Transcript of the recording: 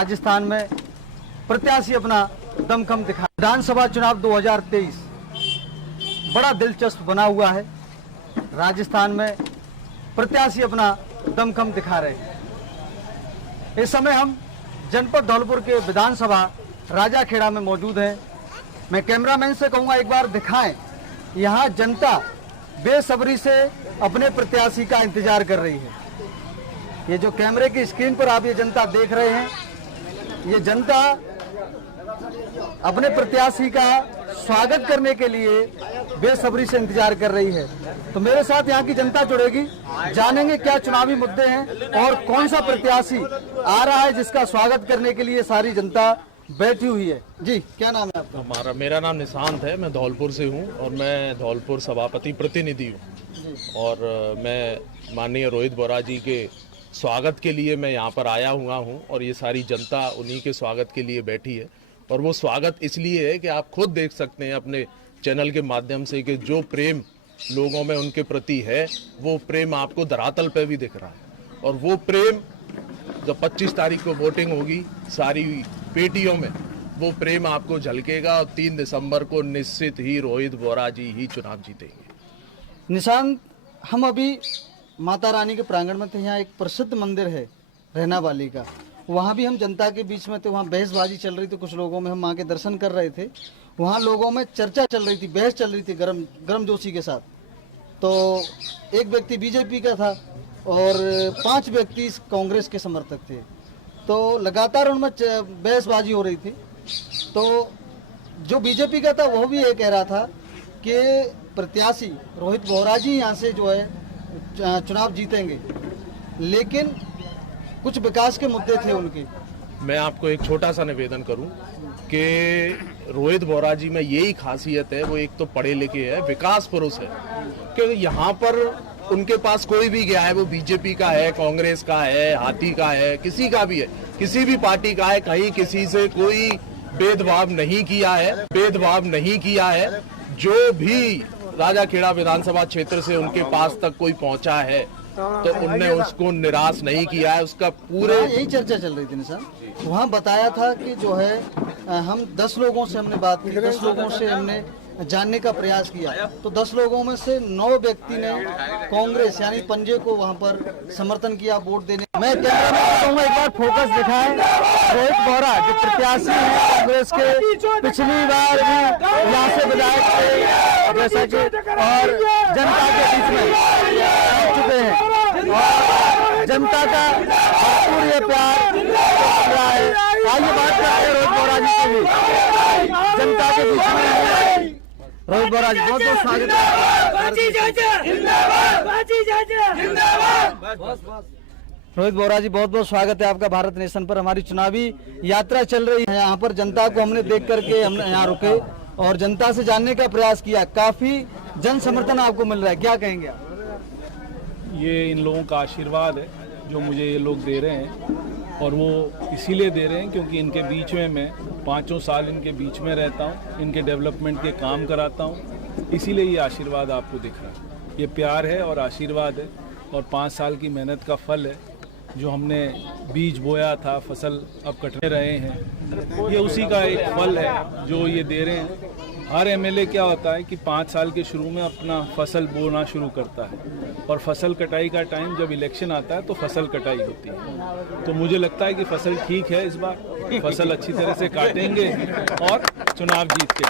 राजस्थान में प्रत्याशी अपना दमखम दिखा। विधानसभा चुनाव 2023 बड़ा दिलचस्प बना हुआ है। राजस्थान में प्रत्याशी अपना दमखम दिखा रहे हैं। इस समय हम जनपद धौलपुर के विधानसभा राजाखेड़ा में मौजूद हैं। मैं कैमरामैन से कहूँगा एक बार दिखाएं। यहाँ जनता बेसब्री से अपने प्रत्याशी का इंतजार कर रही है। ये जो कैमरे की स्क्रीन पर आप ये जनता देख रहे हैं, ये जनता अपने प्रत्याशी का स्वागत करने के लिए बेसब्री से इंतजार कर रही है। तो मेरे साथ यहाँ की जनता जुड़ेगी, जानेंगे क्या चुनावी मुद्दे हैं और कौन सा प्रत्याशी आ रहा है जिसका स्वागत करने के लिए सारी जनता बैठी हुई है। जी, क्या नाम है आपका? मेरा नाम निशांत है। मैं धौलपुर से हूँ और मैं धौलपुर सभापति प्रतिनिधि हूँ और मैं माननीय रोहित बोरा जी के स्वागत के लिए मैं यहाँ पर आया हुआ हूँ और ये सारी जनता उन्हीं के स्वागत के लिए बैठी है। और वो स्वागत इसलिए है कि आप खुद देख सकते हैं अपने चैनल के माध्यम से कि जो प्रेम लोगों में उनके प्रति है वो प्रेम आपको धरातल पे भी दिख रहा है। और वो प्रेम जब 25 तारीख को वोटिंग होगी सारी पेटियों में, वो प्रेम आपको झलकेगा और 3 दिसंबर को निश्चित ही रोहित बोरा जी ही चुनाव जीतेंगे। निशांत, हम अभी माता रानी के प्रांगण में थे। यहाँ एक प्रसिद्ध मंदिर है रहना वाली का, वहाँ भी हम जनता के बीच में थे। वहाँ बहसबाजी चल रही थी, कुछ लोगों में हम माँ के दर्शन कर रहे थे। वहाँ लोगों में चर्चा चल रही थी, बहस चल रही थी गरम जोशी के साथ। तो एक व्यक्ति बीजेपी का था और 5 व्यक्ति कांग्रेस के समर्थक थे। तो लगातार उनमें बहसबाजी हो रही थी। तो जो बीजेपी का था वो भी ये कह रहा था कि प्रत्याशी रोहित बोरा जी यहाँ से जो है चुनाव जीतेंगे, लेकिन कुछ विकास के मुद्दे थे उनके। मैं आपको एक छोटा सा निवेदन करूं कि रोहित बोरा जी में यही खासियत है, वो एक तो पढ़े लिखे है, विकास पुरुष है। क्योंकि यहाँ पर उनके पास कोई भी गया है, वो बीजेपी का है, कांग्रेस का है, हाथी का है, किसी का भी है, किसी भी पार्टी का है, कहीं किसी से कोई भेदभाव नहीं किया है। जो भी राजाखेड़ा विधानसभा क्षेत्र से उनके पास तक कोई पहुंचा है तो उनने उसको निराश नहीं किया है। उसका पूरे यही चर्चा चल रही थी निशान। वहाँ बताया था कि जो है हम 10 लोगों से हमने बात की, 10 लोगों से हमने जानने का प्रयास किया। तो 10 लोगों में से 9 व्यक्ति ने कांग्रेस यानी पंजे को वहाँ पर समर्थन किया वोट देने। मैं कहूँगा एक बार फोकस दिखाएं। रोहित बोरा जो प्रत्याशी है कांग्रेस के, पिछली बार भी यहाँ से विधायक थे जैसा कि, और जनता के बीच में आ चुके हैं और जनता का भरपूर ये प्यार मिल रहा है। आइए बात करते हैं रोहित बोरा जी के भी। जनता के बीच में रोहित बोरा जी बहुत बहुत स्वागत है। रोहित बोरा जी बहुत बहुत स्वागत है आपका भारत नेशन पर। हमारी चुनावी यात्रा चल रही है, यहाँ पर जनता को हमने देख करके हमने यहाँ रुके और जनता से जानने का प्रयास किया। काफी जन समर्थन आपको मिल रहा है, क्या कहेंगे आप? ये इन लोगों का आशीर्वाद है जो मुझे ये लोग दे रहे हैं और वो इसीलिए दे रहे हैं क्योंकि इनके बीच में मैं 5 साल इनके बीच में रहता हूँ, इनके डेवलपमेंट के काम कराता हूँ, इसीलिए ये आशीर्वाद आपको दिख रहा है। ये प्यार है और आशीर्वाद है और 5 साल की मेहनत का फल है। जो हमने बीज बोया था, फसल अब कटने रहे हैं, ये उसी का एक फल है जो ये दे रहे हैं। हर एमएलए क्या होता है कि 5 साल के शुरू में अपना फसल बोना शुरू करता है और फसल कटाई का टाइम जब इलेक्शन आता है तो फसल कटाई होती है। तो मुझे लगता है कि फसल ठीक है, इस बार फसल अच्छी तरह से काटेंगे और चुनाव जीत के